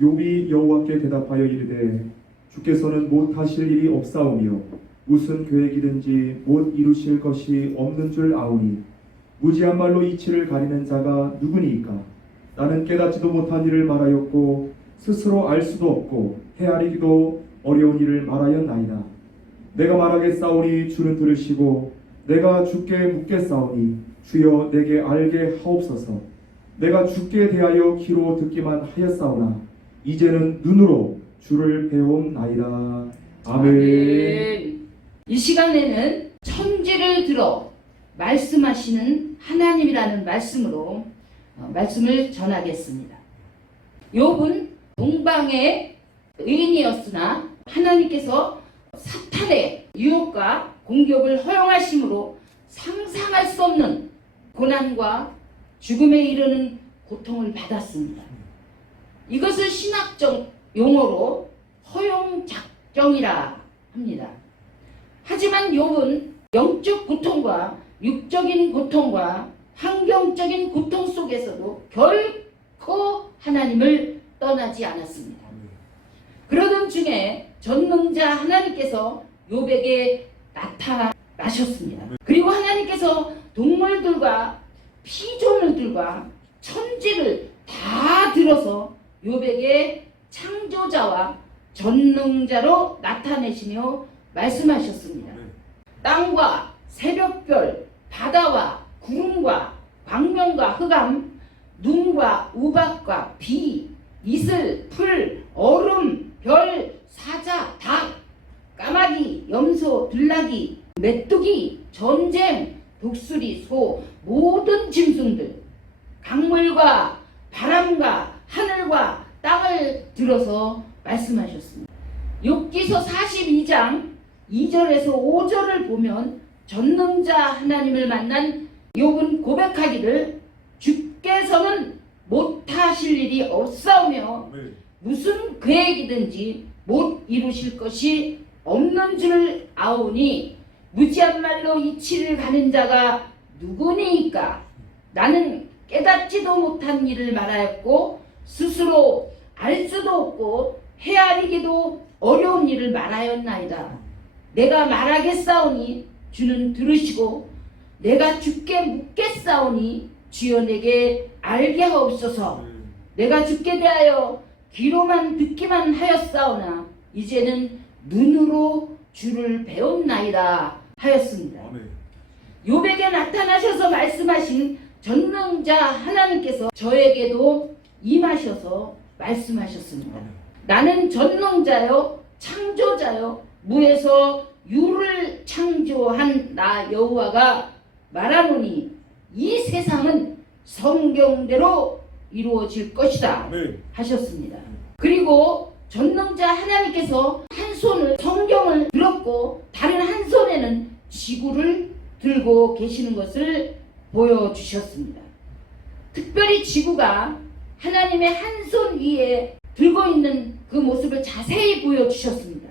욥이 여호와께 대답하여 이르되 주께서는 못하실 일이 없사오며 무슨 계획이든지 못 이루실 것이 없는 줄 아오니 무지한 말로 이치를 가리는 자가 누구니이까? 나는 깨닫지도 못한 일을 말하였고 스스로 알 수도 없고 헤아리기도 어려운 일을 말하였나이다. 내가 말하겠사오니 주는 들으시고 내가 주께 묻겠사오니 주여 내게 알게 하옵소서. 내가 주께 대하여 귀로 듣기만 하였사오나 이제는 눈으로 주를 배움나이다. 아멘. 이 시간에는 천지를 들어 말씀하시는 하나님이라는 말씀으로 말씀을 전하겠습니다. 욥은 동방의 의인이었으나 하나님께서 사탄의 유혹과 공격을 허용하심으로 상상할 수 없는 고난과 죽음에 이르는 고통을 받았습니다. 이것을 신학적 용어로 허용작정이라 합니다. 하지만 욥은 영적 고통과 육적인 고통과 환경적인 고통 속에서도 결코 하나님을 떠나지 않았습니다. 그러던 중에 전능자 하나님께서 욥에게 나타나셨습니다. 그리고 하나님께서 동물들과 피조물들과 천지를 다 들어서 욥에게 창조자와 전능자로 나타내시며 말씀하셨습니다. 땅과 새벽별, 바다와 구름과 광명과 흑암, 눈과 우박과 비, 이슬, 풀, 얼음, 별, 사자, 닭, 까마귀, 염소, 들나귀, 메뚜기, 전쟁, 독수리, 소, 모든 짐승들, 강물과 바람과 하늘과 땅을 들어서 말씀하셨습니다. 욥기서 42장 2절에서 5절을 보면 전능자 하나님을 만난 욥은 고백하기를 주께서는 못하실 일이 없사오며 무슨 계획이든지 못 이루실 것이 없는 줄 아오니 무지한 말로 이치를 가는 자가 누구니이까? 나는 깨닫지도 못한 일을 말하였고 스스로 알 수도 없고 헤아리기도 어려운 일을 말하였나이다. 내가 말하겠사오니 주는 들으시고 내가 주께 묻겠사오니 주여 내게 알게 하옵소서. 내가 주께 대하여 귀로만 듣기만 하였사오나 이제는 눈으로 주를 배웠나이다 하였습니다. 욥에게 나타나셔서 말씀하신 전능자 하나님께서 저에게도 임하셔서 말씀하셨습니다. 나는 전능자요 창조자요 무에서 유를 창조한 나 여호와가 말하노니 이 세상은 성경대로 이루어질 것이다 하셨습니다. 그리고 전능자 하나님께서 한 손을 성경을 들었고 다른 한 손에는 지구를 들고 계시는 것을 보여주셨습니다. 특별히 지구가 하나님의 한 손 위에 들고 있는 그 모습을 자세히 보여주셨습니다.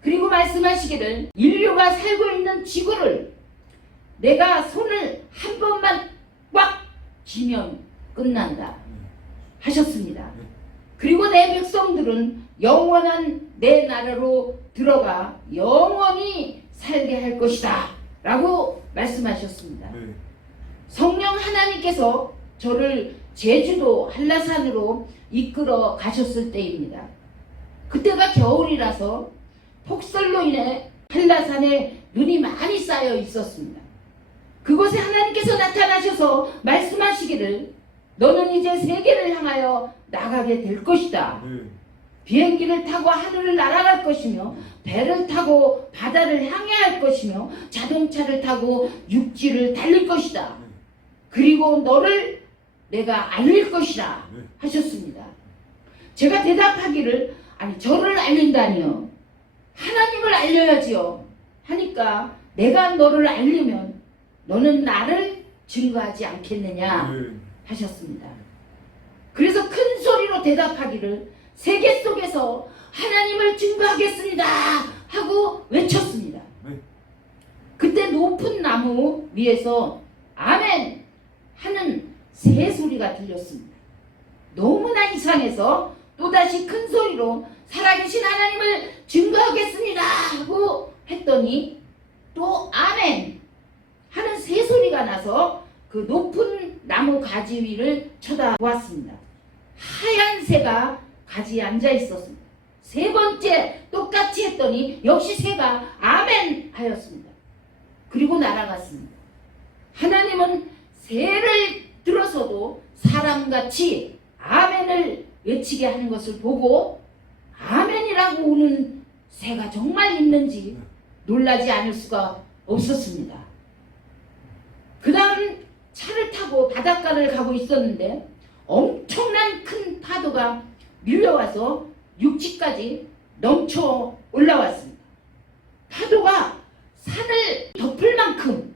그리고 말씀하시기를 인류가 살고 있는 지구를 내가 손을 한 번만 꽉 쥐면 끝난다 하셨습니다. 그리고 내 백성들은 영원한 내 나라로 들어가 영원히 살게 할 것이다 라고 말씀하셨습니다. 성령 하나님께서 저를 제주도 한라산으로 이끌어 가셨을 때입니다. 그때가 겨울이라서 폭설로 인해 한라산에 눈이 많이 쌓여 있었습니다. 그곳에 하나님께서 나타나셔서 말씀하시기를 너는 이제 세계를 향하여 나가게 될 것이다. 비행기를 타고 하늘을 날아갈 것이며 배를 타고 바다를 향해 할 것이며 자동차를 타고 육지를 달릴 것이다. 그리고 너를 내가 알릴 것이다 하셨습니다. 제가 대답하기를 아니 저를 알린다니요. 하나님을 알려야지요. 하니까 내가 너를 알리면 너는 나를 증거하지 않겠느냐 하셨습니다. 그래서 큰 소리로 대답하기를 세계 속에서 하나님을 증거하겠습니다 하고 외쳤습니다. 그때 높은 나무 위에서 아멘 하는 새 소리가 들렸습니다. 너무나 이상해서 또다시 큰 소리로 살아계신 하나님을 증거하겠습니다 하고 했더니 또 아멘 하는 새 소리가 나서 그 높은 나무 가지 위를 쳐다보았습니다. 하얀 새가 가지에 앉아 있었습니다. 세 번째 똑같이 했더니 역시 새가 아멘 하였습니다. 그리고 날아갔습니다. 하나님은 새를 들어서도 사람같이 아멘을 외치게 하는 것을 보고 아멘이라고 우는 새가 정말 있는지 놀라지 않을 수가 없었습니다. 그 다음 차를 타고 바닷가를 가고 있었는데 엄청난 큰 파도가 밀려와서 육지까지 넘쳐 올라왔습니다. 파도가 산을 덮을 만큼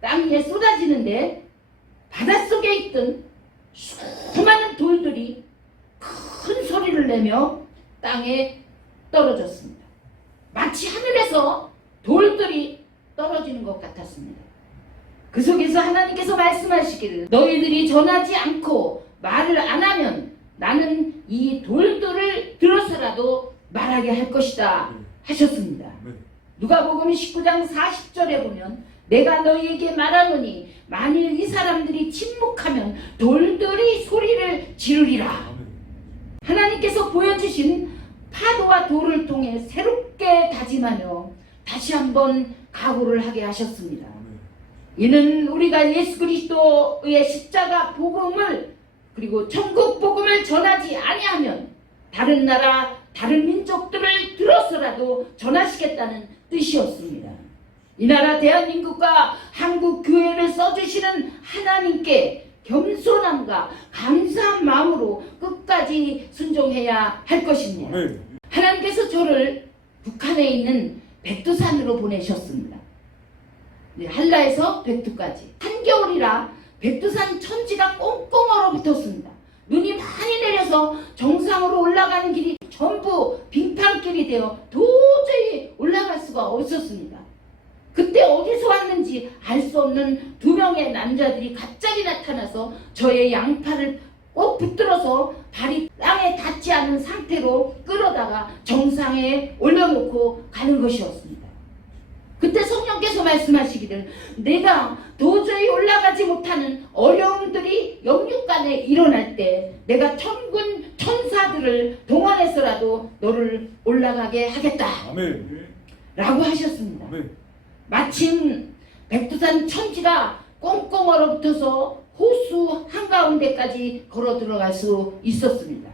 땅 위에 쏟아지는데 바닷속에 있던 수많은 돌들이 큰 소리를 내며 땅에 떨어졌습니다. 마치 하늘에서 돌들이 떨어지는 것 같았습니다. 그 속에서 하나님께서 말씀하시기를 너희들이 전하지 않고 말을 안 하면 나는 이 돌들을 들어서라도 말하게 할 것이다 하셨습니다. 누가복음 19장 40절에 보면 내가 너희에게 말하노니 만일 이 사람들이 침묵하면 돌들이 소리를 지르리라. 하나님께서 보여주신 파도와 돌을 통해 새롭게 다짐하며 다시 한번 각오를 하게 하셨습니다. 이는 우리가 예수 그리스도의 십자가 복음을 그리고 천국 복음을 전하지 아니하면 다른 나라 다른 민족들을 들어서라도 전하시겠다는 뜻이었습니다. 이 나라 대한민국과 한국 교회를 써주시는 하나님께 겸손함과 감사한 마음으로 끝까지 순종해야 할 것입니다. 하나님께서 저를 북한에 있는 백두산으로 보내셨습니다. 네, 한라에서 백두까지 한겨울이라 백두산 천지가 꽁꽁 얼어붙었습니다. 눈이 많이 내려서 정상으로 올라가는 길이 전부 빙판길이 되어 도저히 올라갈 수가 없었습니다. 그때 어디서 왔는지 알 수 없는 두 명의 남자들이 갑자기 나타나서 저의 양팔을 꼭 붙들어서 발이 땅에 닿지 않은 상태로 끌어다가 정상에 올려놓고 가는 것이었습니다. 그때 성령께서 말씀하시기를 내가 도저히 올라가지 못하는 어려움들이 영육간에 일어날 때 내가 천군 천사들을 동원해서라도 너를 올라가게 하겠다 아멘. 라고 하셨습니다. 아멘. 마침 백두산 천지가 꽁꽁 얼어붙어서 호수 한가운데까지 걸어 들어갈 수 있었습니다.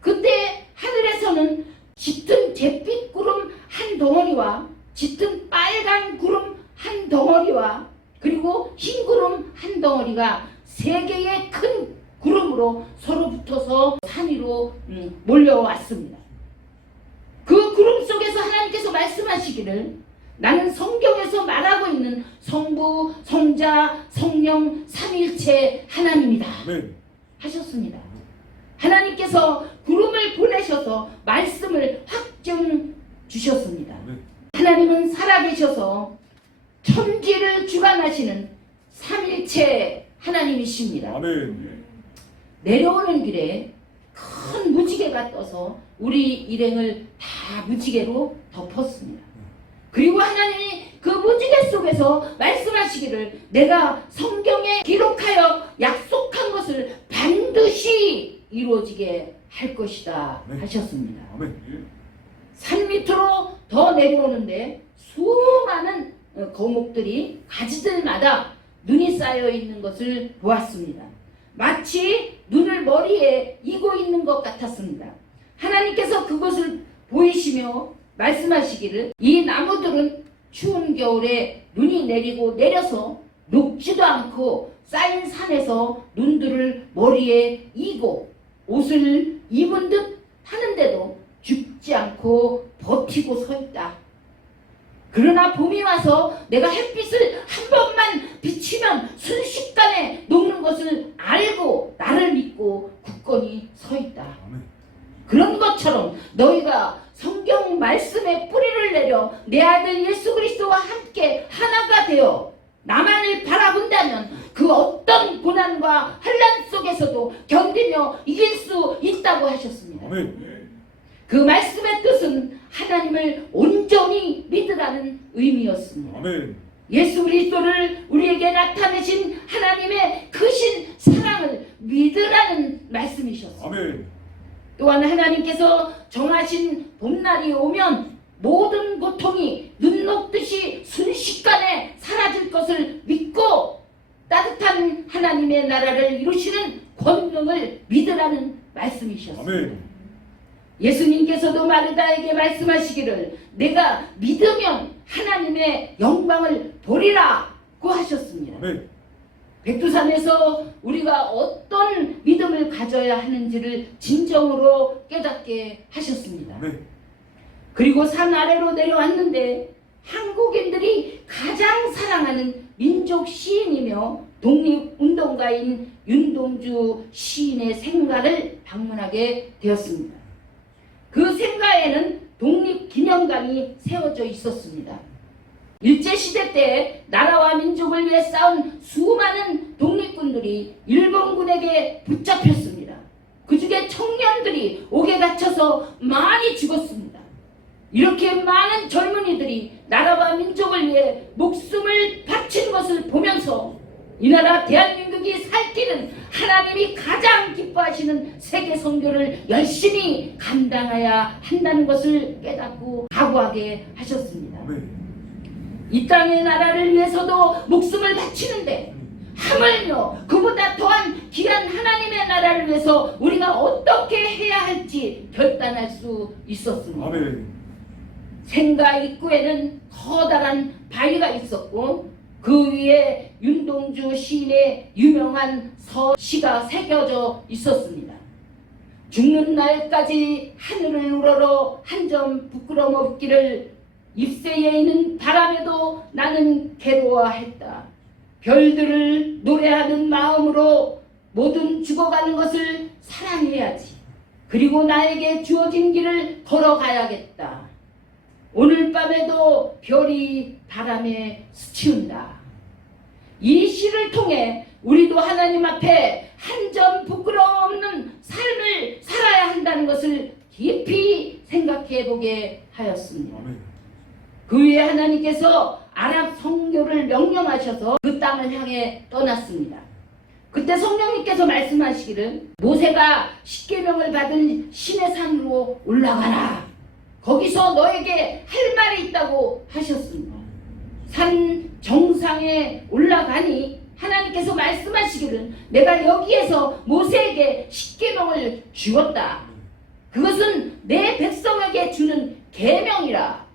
그때 하늘에서는 짙은 잿빛 구름 한 덩어리와 짙은 빨간 구름 한 덩어리와 그리고 흰 구름 한 덩어리가 세 개의 큰 구름으로 서로 붙어서 산 위로 몰려왔습니다. 그 구름 속에서 하나님께서 말씀하시기를 나는 성경에서 말하고 있는 성부, 성자, 성령, 삼일체 하나님이다 하셨습니다. 하나님께서 구름을 보내셔서 말씀을 확증 주셨습니다. 하나님은 살아계셔서 천지를 주관하시는 삼일체 하나님이십니다. 아멘. 내려오는 길에 큰 무지개가 떠서 우리 일행을 다 무지개로 덮었습니다. 그리고 하나님이 그 무지개 속에서 말씀하시기를 내가 성경에 기록하여 약속한 것을 반드시 이루어지게 할 것이다 하셨습니다. 산 밑으로 더 내려오는데 수많은 거목들이 가지들마다 눈이 쌓여 있는 것을 보았습니다. 마치 눈을 머리에 이고 있는 것 같았습니다. 하나님께서 그것을 보이시며 말씀하시기를 이 나무들은 추운 겨울에 눈이 내리고 내려서 녹지도 않고 쌓인 산에서 눈들을 머리에 이고 옷을 입은 듯 하는데도 죽지 않고 버티고 서 있다. 그러나 봄이 와서 내가 햇빛을 한 번만 비치면 순식간에 녹는 것을 알고 나를 믿고 굳건히 서 있다. 그런 것처럼 너희가 성경 말씀에 뿌리를 내려 내 아들 예수 그리스도와 함께 하나가 되어 나만을 바라본다면 그 어떤 고난과 환난 속에서도 견디며 이길 수 있다고 하셨습니다. 아멘. 그 말씀의 뜻은 하나님을 온전히 믿으라는 의미였습니다. 아멘. 예수 그리스도를 우리에게 나타내신 하나님의 크신 사랑을 믿으라는 말씀이셨습니다. 아멘. 또한 하나님께서 정하신 봄날이 오면 모든 고통이 눈 녹듯이 순식간에 사라질 것을 믿고 따뜻한 하나님의 나라를 이루시는 권능을 믿으라는 말씀이셨습니다. 아멘. 예수님께서도 마르다에게 말씀하시기를 내가 믿으면 하나님의 영광을 보리라고 하셨습니다. 아멘. 백두산에서 우리가 어떤 믿음을 가져야 하는지를 진정으로 깨닫게 하셨습니다. 아멘. 그리고 산 아래로 내려왔는데 한국인들이 가장 사랑하는 민족 시인이며 독립운동가인 윤동주 시인의 생가를 방문하게 되었습니다. 그 생가에는 독립기념관이 세워져 있었습니다. 일제시대 때 나라와 민족을 위해 싸운 수많은 독립군들이 일본군에게 붙잡혔습니다. 그 중에 청년들이 옥에 갇혀서 많이 죽었습니다. 이렇게 많은 젊은이들이 나라와 민족을 위해 목숨을 바친 것을 보면서 이 나라 대한민국이 살 길은 하나님이 가장 기뻐하시는 세계 선교를 열심히 감당해야 한다는 것을 깨닫고 각오하게 하셨습니다. 아멘. 이 땅의 나라를 위해서도 목숨을 바치는데 하물며 그보다 더한 귀한 하나님의 나라를 위해서 우리가 어떻게 해야 할지 결단할 수 있었습니다. 아멘. 생가 입구에는 커다란 바위가 있었고 그 위에 윤동주 시인의 유명한 서시가 새겨져 있었습니다. 죽는 날까지 하늘을 우러러 한 점 부끄럼 없기를 잎새에 있는 바람에도 나는 괴로워했다. 별들을 노래하는 마음으로 모든 죽어가는 것을 사랑해야지. 그리고 나에게 주어진 길을 걸어가야겠다. 오늘 밤에도 별이 바람에 스치운다. 이 시를 통해 우리도 하나님 앞에 한 점 부끄러움 없는 삶을 살아야 한다는 것을 깊이 생각해 보게 하였습니다. 아멘. 그 위에 하나님께서 아랍 선교를 명령하셔서 그 땅을 향해 떠났습니다. 그때 성령님께서 말씀하시기를 모세가 십계명을 받은 시내 산으로 올라가라. 거기서 너에게 할 말이 있다고 하셨습니다. 산 정상에 올라가니 하나님께서 말씀하시기를 내가 여기에서 모세에게 십계명을 주었다. 그것은 내 백성에게 주는 계명이라.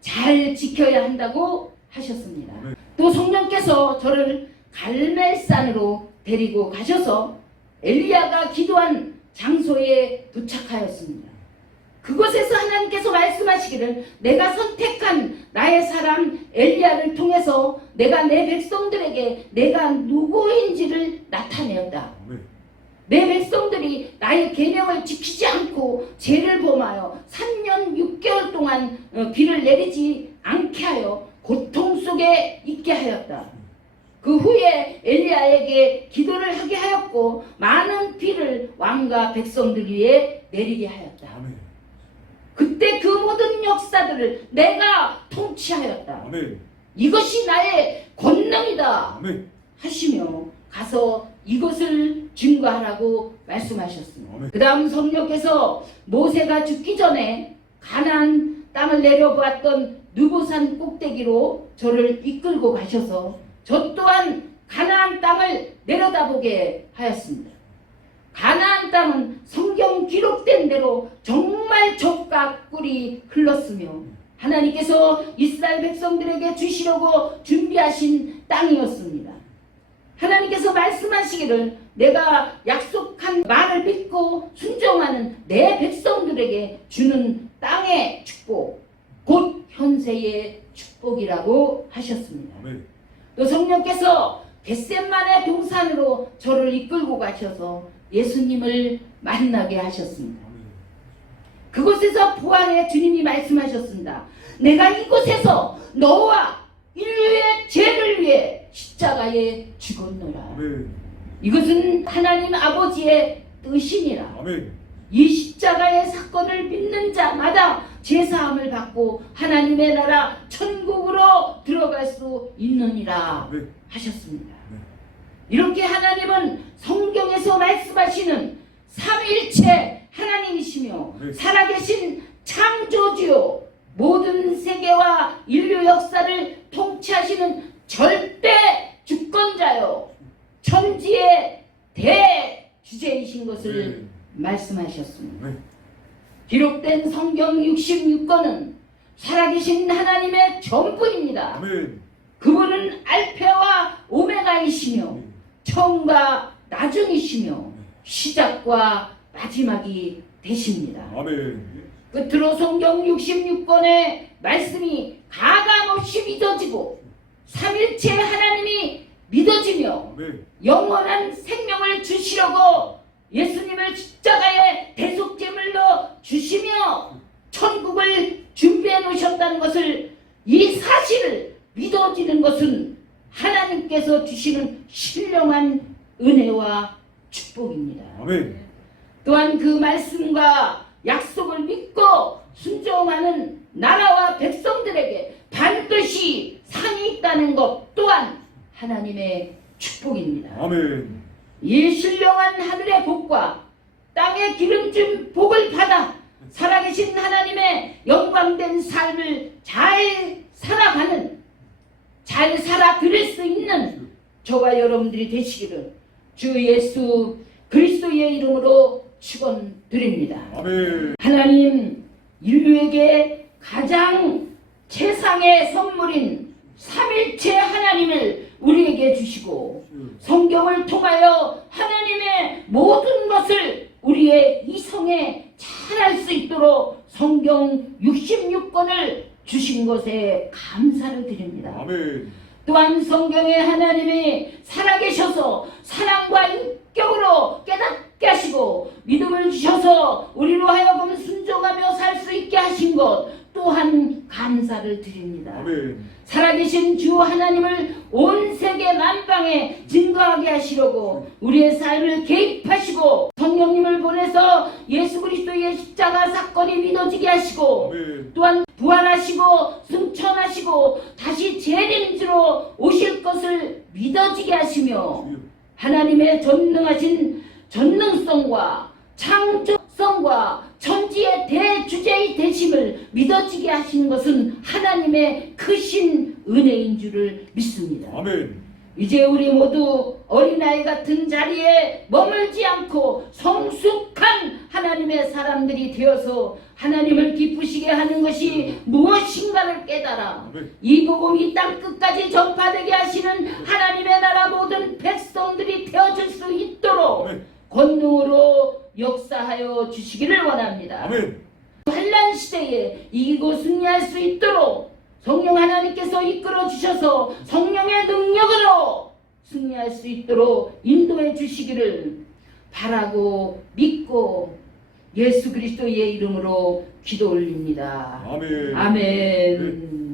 잘 지켜야 한다고 하셨습니다. 또 성령께서 저를 갈멜산으로 데리고 가셔서 엘리야가 기도한 장소에 도착하였습니다. 그곳에서 하나님께서 말씀하시기를 내가 선택한 나의 사람 엘리야를 통해서 내가 내 백성들에게 내가 누구인지를 나타내었다. 내 백성들이 나의 계명을 지키지 않고 죄를 범하여 3년 6개월 동안 비를 내리지 않게 하여 고통 속에 있게 하였다. 그 후에 엘리야에게 기도를 하게 하였고 많은 비를 왕과 백성들 위에 내리게 하였다. 그때 그 모든 역사들을 내가 통치하였다. 아멘. 이것이 나의 권능이다 아멘. 하시며 가서 이것을 증거하라고 말씀하셨습니다. 아멘. 그 다음 성령께서 모세가 죽기 전에 가나안 땅을 내려보았던 느보산 꼭대기로 저를 이끌고 가셔서 저 또한 가나안 땅을 내려다보게 하였습니다. 가나안 땅은 성경 기록된 대로 정말 젖과 꿀이 흘렀으며 하나님께서 이스라엘 백성들에게 주시려고 준비하신 땅이었습니다. 하나님께서 말씀하시기를 내가 약속한 말을 믿고 순종하는 내 백성들에게 주는 땅의 축복, 곧 현세의 축복이라고 하셨습니다. 아멘. 또 성령께서 겟셋만의 동산으로 저를 이끌고 가셔서 예수님을 만나게 하셨습니다. 그곳에서 부활의 주님이 말씀하셨습니다. 내가 이곳에서 너와 인류의 죄를 위해 십자가에 죽었노라. 아멘. 이것은 하나님 아버지의 뜻이니라. 아멘. 이 십자가의 사건을 믿는 자마다 제사함을 받고 하나님의 나라 천국으로 들어갈 수 있느니라 아멘. 하셨습니다. 네. 이렇게 하나님은 성경에서 말씀하시는 삼일체 하나님이시며 네. 살아계신 창조주요 모든 세계와 인류 역사를 통치하시는 절대 주권자요 천지의 대주제이신 것을 네. 말씀하셨습니다. 네. 기록된 성경 66권은 살아계신 하나님의 전부입니다. 아멘. 그분은 알파와 오메가이시며 처음과 나중이시며 시작과 마지막이 되십니다. 아멘. 끝으로 성경 66권의 말씀이 가감없이 믿어지고 삼일체 하나님이 믿어지며 아멘. 영원한 생명을 주시려고 예수님을 십자가에 대속제물로 주시며 천국을 준비해 놓으셨다는 것을 이 사실을 믿어지는 것은 하나님께서 주시는 신령한 은혜와 축복입니다. 아멘. 또한 그 말씀과 약속을 믿고 순종하는 나라와 백성들에게 반드시 상이 있다는 것 또한 하나님의 축복입니다. 아멘. 이 신령한 하늘의 복과 땅의 기름진 복을 받아 살아계신 하나님의 영광된 삶을 잘 살아가는 잘 살아드릴 수 있는 저와 여러분들이 되시기를 주 예수 그리스도의 이름으로 축원드립니다. 아멘. 하나님 인류에게 가장 최상의 선물인 삼일체 하나님을 우리에게 주시고 성경을 통하여 하나님의 모든 것을 우리의 이성에 잘 알 수 있도록 성경 66권을 주신 것에 감사를 드립니다. 아멘. 또한 성경에 하나님이 살아계셔서 사랑과 인격으로 깨닫게 하시고 믿음을 주셔서 우리로 하여금 순종하며 살 수 있게 하신 것 또한 감사를 드립니다. 아멘. 살아계신 주 하나님을 온 세계 만방에 증거하게 하시려고 우리의 삶을 개입하시고 성령님을 보내서 예수 그리스도의 십자가 사건이 믿어지게 하시고 아멘. 또한 부활하시고 승천하시고 다시 재림주로 오실 것을 믿어지게 하시며 하나님의 전능하신 전능성과 창조성과 천지의 대주제의 되심을 믿어지게 하시는 것은 하나님의 크신 은혜인 줄을 믿습니다. 아멘. 이제 우리 모두 어린아이 같은 자리에 머물지 않고 성숙한 하나님의 사람들이 되어서 하나님을 기쁘시게 하는 것이 무엇인가를 깨달아 아멘. 이 복음이 땅끝까지 전파되게 하시는 하나님의 나라 모든 백성들이 되어줄 수 있도록 아멘. 권능으로 역사하여 주시기를 원합니다. 아멘. 환난 시대에 이기고 승리할 수 있도록 성령 하나님께서 이끌어 주셔서 성령의 능력으로 승리할 수 있도록 인도해 주시기를 바라고 믿고 예수 그리스도의 이름으로 기도 올립니다. 아멘. 아멘.